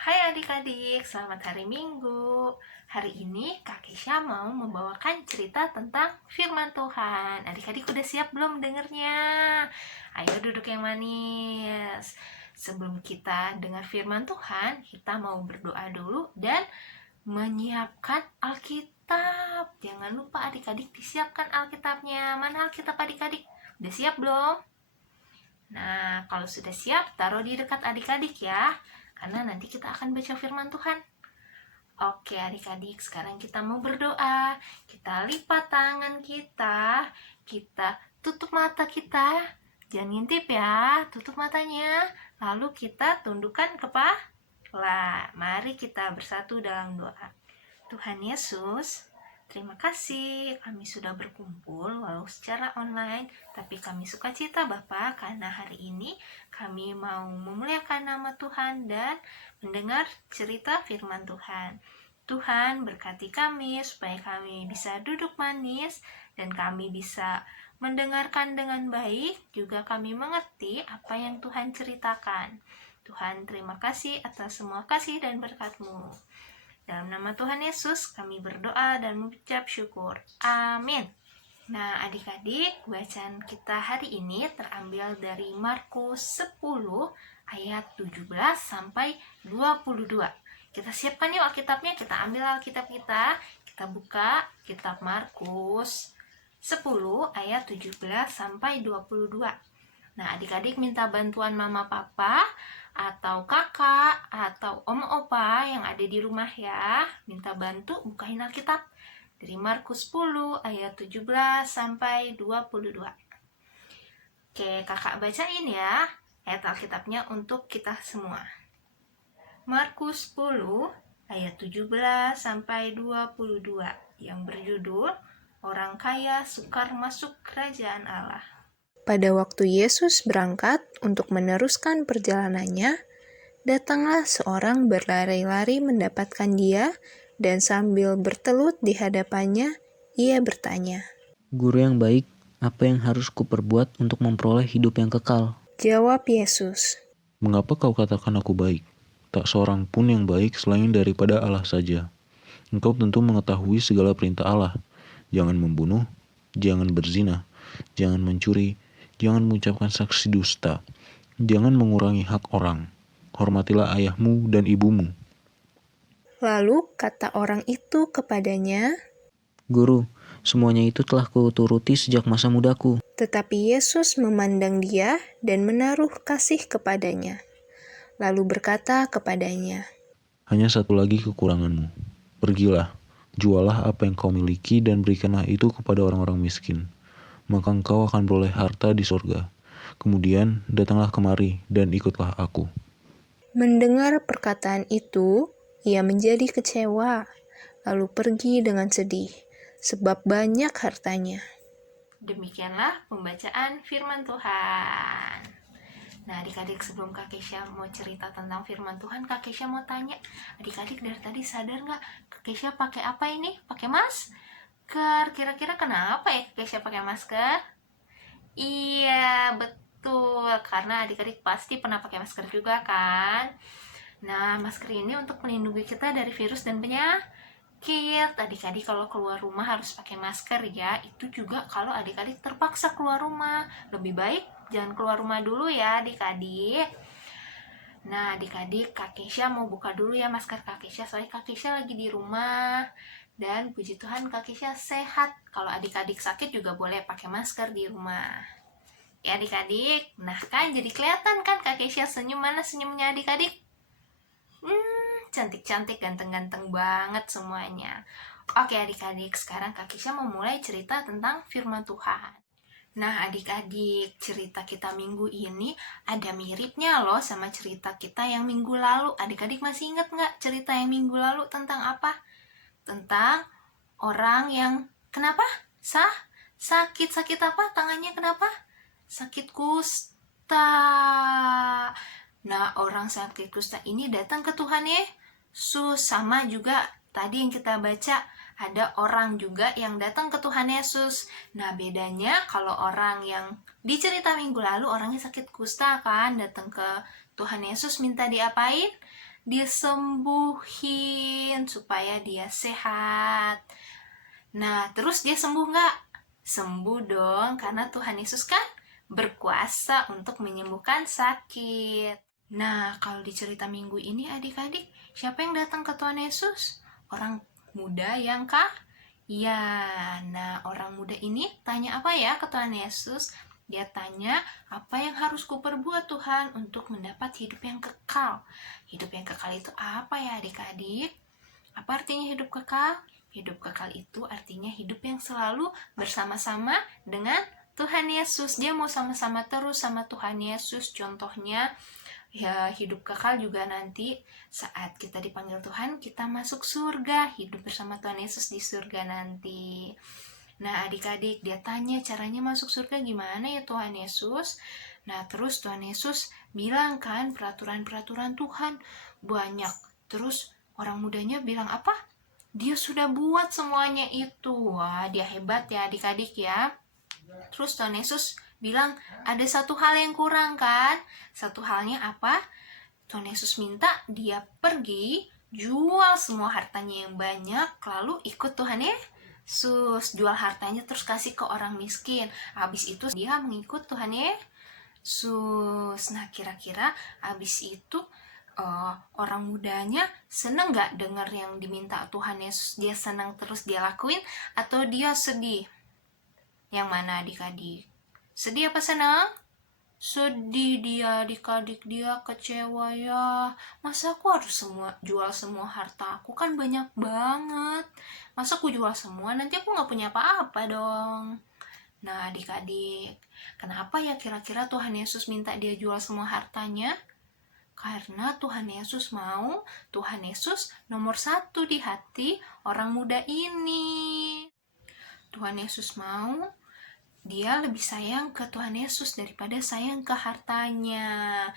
Hai adik-adik, selamat hari Minggu. Hari ini Kak Kesha mau membawakan cerita tentang firman Tuhan. Adik-adik udah siap belum dengernya? Ayo duduk yang manis. Sebelum kita dengar firman Tuhan, kita mau berdoa dulu dan menyiapkan Alkitab. Jangan lupa adik-adik disiapkan Alkitabnya. Mana Alkitab adik-adik? Udah siap belum? Nah, kalau sudah siap, taruh di dekat adik-adik ya. Karena nanti kita akan baca firman Tuhan. Oke adik-adik, sekarang kita mau berdoa. Kita lipat tangan kita. Kita tutup mata kita. Jangan ngintip ya, tutup matanya. Lalu kita tundukkan kepala. Mari kita bersatu dalam doa. Tuhan Yesus, terima kasih kami sudah berkumpul walau secara online, tapi kami sukacita Bapa karena hari ini kami mau memuliakan nama Tuhan dan mendengar cerita firman Tuhan. Tuhan berkati kami supaya kami bisa duduk manis dan kami bisa mendengarkan dengan baik, juga kami mengerti apa yang Tuhan ceritakan. Tuhan terima kasih atas semua kasih dan berkat-Mu. Dalam nama Tuhan Yesus kami berdoa dan mengucap syukur. Amin. Nah adik-adik, bacaan kita hari ini terambil dari Markus 10 ayat 17 sampai 22. Kita siapkan yuk Alkitabnya, kita ambil Alkitab kita buka kitab Markus 10 ayat 17 sampai 22. Nah adik-adik minta bantuan mama papa atau kakak atau om opa yang ada di rumah ya, minta bantu bukain Alkitab dari Markus 10 ayat 17 sampai 22. Oke, kakak bacain ya ayat Alkitabnya untuk kita semua. Markus 10 ayat 17 sampai 22 yang berjudul Orang Kaya Sukar Masuk Kerajaan Allah. Pada waktu Yesus berangkat untuk meneruskan perjalanannya, datanglah seorang berlari-lari mendapatkan dia, dan sambil bertelut di hadapannya, ia bertanya, Guru yang baik, apa yang harus kuperbuat untuk memperoleh hidup yang kekal? Jawab Yesus, Mengapa kau katakan aku baik? Tak seorang pun yang baik selain daripada Allah saja. Engkau tentu mengetahui segala perintah Allah. Jangan membunuh, jangan berzina, jangan mencuri, jangan mengucapkan saksi dusta, jangan mengurangi hak orang. Hormatilah ayahmu dan ibumu. Lalu kata orang itu kepadanya, Guru, semuanya itu telah kuturuti sejak masa mudaku. tetapi Yesus memandang dia dan menaruh kasih kepadanya. Lalu berkata kepadanya, Hanya satu lagi kekuranganmu. Pergilah, jualah apa yang kau miliki dan berikanlah itu kepada orang-orang miskin. Maka engkau akan beroleh harta di surga. Kemudian datanglah kemari dan ikutlah aku. Mendengar perkataan itu, ia menjadi kecewa, lalu pergi dengan sedih, sebab banyak hartanya. Demikianlah pembacaan firman Tuhan. Nah adik-adik, sebelum Kak Kesha mau cerita tentang firman Tuhan, Kak Kesha mau tanya, adik-adik dari tadi sadar nggak Kak Kesha pakai apa ini? Pakai masker. Kira-kira kenapa ya Kak Kesha pakai masker? Iya betul, karena adik-adik pasti pernah pakai masker juga kan. Nah masker ini untuk melindungi kita dari virus dan penyakit. Adik-adik kalau keluar rumah harus pakai masker ya. Itu juga kalau adik-adik terpaksa keluar rumah. Lebih baik jangan keluar rumah dulu ya adik-adik. Nah adik-adik, Kak Kesha mau buka dulu ya masker Kak Kesha, soalnya Kak Kesha lagi di rumah. Dan puji Tuhan Kak Kesha sehat. Kalau adik-adik sakit juga boleh pakai masker di rumah. Ya adik-adik, nah kan jadi kelihatan kan Kak Kesha senyum, mana senyumnya adik-adik? Cantik-cantik, ganteng-ganteng banget semuanya. Oke adik-adik, sekarang Kak Kesha mau mulai cerita tentang firman Tuhan. Nah adik-adik, cerita kita minggu ini ada miripnya loh sama cerita kita yang minggu lalu. Adik-adik masih ingat nggak cerita yang minggu lalu tentang apa? Tentang orang yang kenapa? Sakit apa? Tangannya kenapa? Sakit kusta. Nah orang sakit kusta ini datang ke Tuhan Yesus. Sama juga tadi yang kita baca, ada orang juga yang datang ke Tuhan Yesus. Nah bedanya kalau orang yang di cerita minggu lalu orangnya sakit kusta kan, datang ke Tuhan Yesus minta diapain? dia sembuhin supaya dia sehat. Nah, terus dia sembuh nggak? Sembuh dong, karena Tuhan Yesus kan berkuasa untuk menyembuhkan sakit. Nah, kalau di cerita minggu ini adik-adik, siapa yang datang ke Tuhan Yesus? Orang muda yang ya, nah orang muda ini tanya apa ya ke Tuhan Yesus? Dia tanya, apa yang harus kuperbuat Tuhan untuk mendapat hidup yang kekal? Hidup yang kekal itu apa ya adik-adik? Apa artinya hidup kekal? Hidup kekal itu artinya hidup yang selalu bersama-sama dengan Tuhan Yesus. Dia mau sama-sama terus sama Tuhan Yesus. Contohnya, ya hidup kekal juga nanti saat kita dipanggil Tuhan, kita masuk surga, hidup bersama Tuhan Yesus di surga nanti. Nah adik-adik, dia tanya caranya masuk surga gimana ya Tuhan Yesus. Nah terus Tuhan Yesus bilang kan peraturan-peraturan Tuhan banyak. Terus orang mudanya bilang apa? Dia sudah buat semuanya itu. Wah, dia hebat ya adik-adik ya. Terus Tuhan Yesus bilang, ada satu hal yang kurang kan? Satu halnya apa? Tuhan Yesus minta dia pergi, jual semua hartanya yang banyak, lalu ikut Tuhan Yesus. Jual hartanya terus kasih ke orang miskin. Habis itu dia mengikut Tuhan Yesus. Nah, kira-kira habis itu orang mudanya seneng gak denger yang diminta Tuhan Yesus? Dia senang terus dia lakuin atau dia sedih? Yang mana adik-adik? Sedih apa senang? Sedih dia adik-adik, dia kecewa ya. Masa aku harus jual semua harta aku, kan banyak banget. Masa aku jual semua, nanti aku gak punya apa-apa dong. Nah adik-adik, kenapa ya kira-kira Tuhan Yesus minta dia jual semua hartanya? Karena Tuhan Yesus mau Tuhan Yesus nomor 1 di hati orang muda ini. Tuhan Yesus mau dia lebih sayang ke Tuhan Yesus daripada sayang ke hartanya.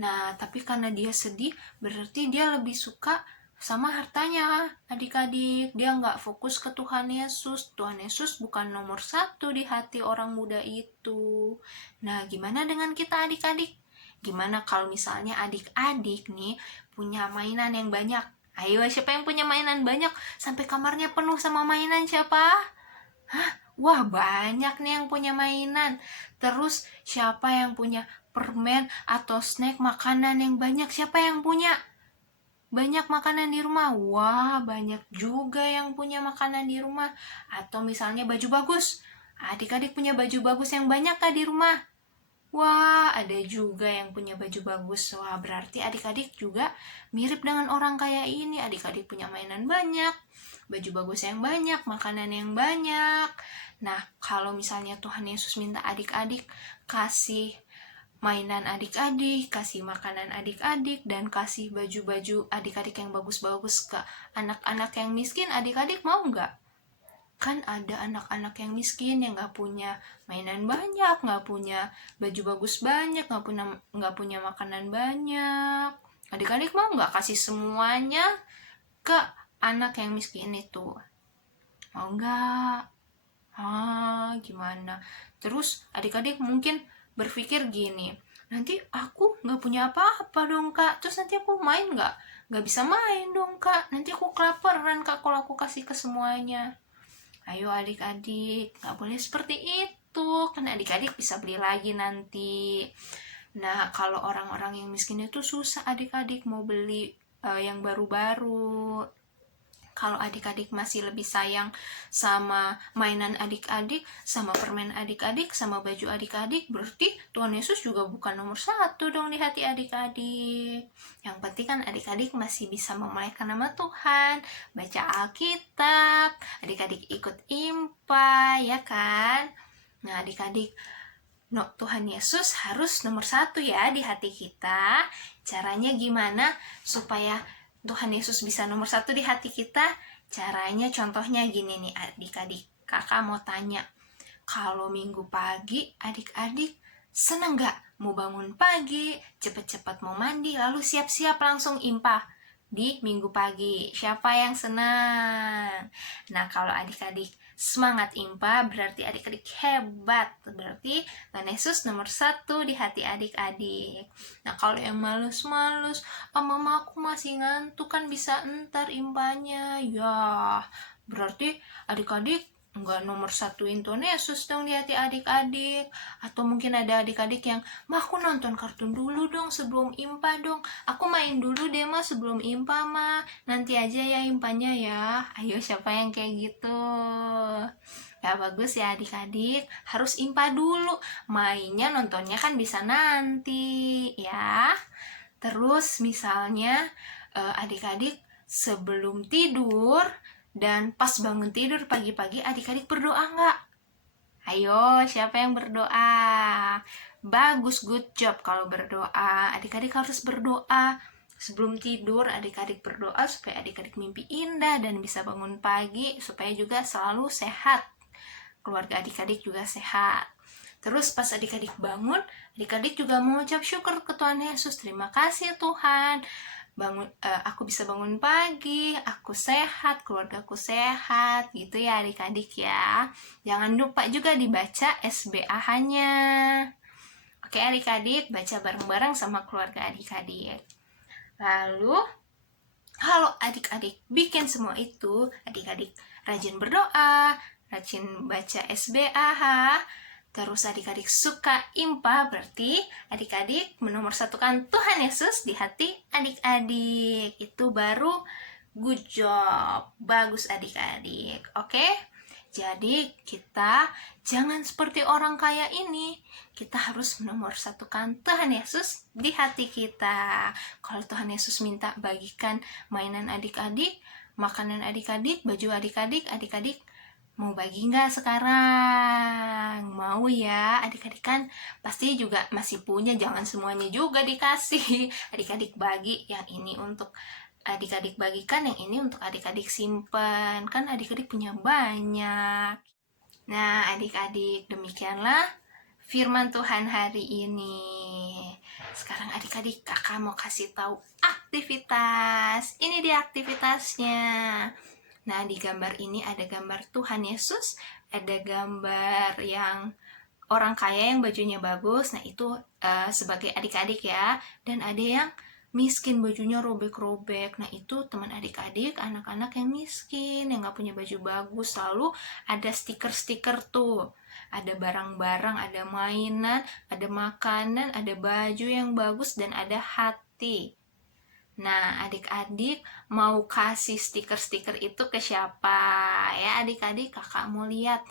Nah, tapi karena dia sedih, berarti dia lebih suka sama hartanya adik-adik. Dia nggak fokus ke Tuhan Yesus. Tuhan Yesus bukan nomor 1 di hati orang muda itu. Nah, gimana dengan kita adik-adik? Gimana kalau misalnya adik-adik nih punya mainan yang banyak? Ayo, siapa yang punya mainan banyak? Sampai kamarnya penuh sama mainan siapa? Hah? Wah, banyak nih yang punya mainan. Terus siapa yang punya permen atau snack makanan yang banyak? Siapa yang punya banyak makanan di rumah? Wah, banyak juga yang punya makanan di rumah. Atau misalnya baju bagus. Adik-adik punya baju bagus yang banyak kah di rumah? Wah, ada juga yang punya baju bagus. Wah, berarti adik-adik juga mirip dengan orang kaya ini. Adik-adik punya mainan banyak, baju bagus yang banyak, makanan yang banyak. Nah, kalau misalnya Tuhan Yesus minta adik-adik kasih mainan adik-adik, kasih makanan adik-adik, dan kasih baju-baju adik-adik yang bagus-bagus ke anak-anak yang miskin, adik-adik mau nggak? Kan ada anak-anak yang miskin yang nggak punya mainan banyak, nggak punya baju bagus banyak, nggak punya makanan banyak. Adik-adik mau nggak kasih semuanya ke anak yang miskin itu? Mau nggak? Gimana? Terus adik-adik mungkin berpikir gini, nanti aku nggak punya apa-apa dong kak, terus nanti aku main nggak bisa main dong kak, nanti aku kelaparan kak kalau aku kasih ke semuanya. Ayo adik-adik, gak boleh seperti itu, kan adik-adik bisa beli lagi nanti. Nah, kalau orang-orang yang miskin itu susah adik-adik mau beli yang baru-baru. Kalau adik-adik masih lebih sayang sama mainan adik-adik, sama permen adik-adik, sama baju adik-adik, berarti Tuhan Yesus juga bukan nomor 1 dong di hati adik-adik. Yang penting kan adik-adik masih bisa memuliakan nama Tuhan, baca Alkitab, adik-adik ikut impa, ya kan? Nah adik-adik, Tuhan Yesus harus nomor 1 ya di hati kita. Caranya gimana supaya Tuhan Yesus bisa nomor 1 di hati kita? Caranya contohnya gini nih adik-adik. Kakak mau tanya, kalau minggu pagi adik-adik seneng gak mau bangun pagi, cepet-cepet mau mandi, lalu siap-siap langsung impa di minggu pagi? Siapa yang senang? Nah, kalau adik-adik semangat IMPA berarti adik-adik hebat. Berarti Tuhan Yesus nomor 1 di hati adik-adik. Nah, kalau yang males-males, mama aku masih ngantuk, kan bisa entar IMPA-nya. Ya, berarti adik-adik nggak nomor satuin Tuhan Yesus dong di hati adik-adik. Atau mungkin ada adik-adik yang, "Ma, aku nonton kartun dulu dong sebelum IMPA dong. Aku main dulu deh, Ma, sebelum IMPA, Ma. Nanti aja ya IMPA-nya ya." Ayo, siapa yang kayak gitu? Ya bagus ya adik-adik, harus IMPA dulu. Mainnya, nontonnya kan bisa nanti ya. Terus misalnya adik-adik sebelum tidur dan pas bangun tidur pagi-pagi, adik-adik berdoa nggak? Ayo, siapa yang berdoa? Bagus, good job kalau berdoa. Adik-adik harus berdoa. Sebelum tidur, adik-adik berdoa supaya adik-adik mimpi indah dan bisa bangun pagi, supaya juga selalu sehat. Keluarga adik-adik juga sehat. Terus pas adik-adik bangun, adik-adik juga mengucap syukur ke Tuhan Yesus. Terima kasih Tuhan, aku bisa bangun pagi, aku sehat, keluargaku sehat, gitu ya adik-adik ya. Jangan lupa juga dibaca SBAH-nya. Oke adik-adik, baca bareng-bareng sama keluarga adik-adik. Lalu, kalau adik-adik bikin semua itu, adik-adik rajin berdoa, rajin baca SBAH, terus adik-adik suka IMPA, berarti adik-adik menomorsatukan Tuhan Yesus di hati adik-adik. Itu baru good job. Bagus adik-adik. Oke? Jadi kita jangan seperti orang kaya ini. Kita harus menomorsatukan Tuhan Yesus di hati kita. Kalau Tuhan Yesus minta bagikan mainan adik-adik, makanan adik-adik, baju adik-adik, adik-adik mau bagi nggak sekarang? Mau ya, adik-adik kan pasti juga masih punya, jangan semuanya juga dikasih. Adik-adik bagi, yang ini untuk adik-adik bagikan, yang ini untuk adik-adik simpan. Kan adik-adik punya banyak. Nah, adik-adik, demikianlah firman Tuhan hari ini. Sekarang adik-adik, kakak mau kasih tahu aktivitas. Ini dia aktivitasnya. Nah, di gambar ini ada gambar Tuhan Yesus, ada gambar yang orang kaya yang bajunya bagus. Nah, itu sebagai adik-adik ya. Dan ada yang miskin, bajunya robek-robek. Nah, itu teman adik-adik, anak-anak yang miskin, yang gak punya baju bagus. Lalu ada stiker-stiker tuh. Ada barang-barang, ada mainan, ada makanan, ada baju yang bagus, dan ada hati. Nah, adik-adik mau kasih stiker-stiker itu ke siapa? Ya, adik-adik, kakak mau lihat.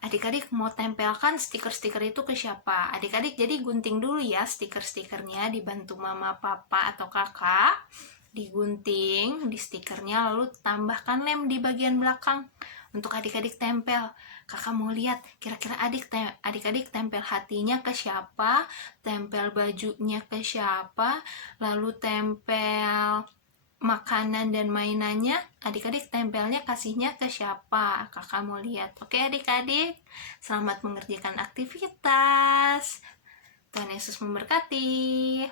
Adik-adik mau tempelkan stiker-stiker itu ke siapa? Adik-adik jadi gunting dulu ya stiker-stikernya, dibantu mama, papa, atau kakak. Digunting di stikernya, lalu tambahkan lem di bagian belakang untuk adik-adik tempel. Kakak mau lihat kira-kira adik-adik tempel hatinya ke siapa, tempel bajunya ke siapa, lalu tempel makanan dan mainannya, adik-adik tempelnya kasihnya ke siapa? Kakak mau lihat. Oke adik-adik, selamat mengerjakan aktivitas. Tuhan Yesus memberkati.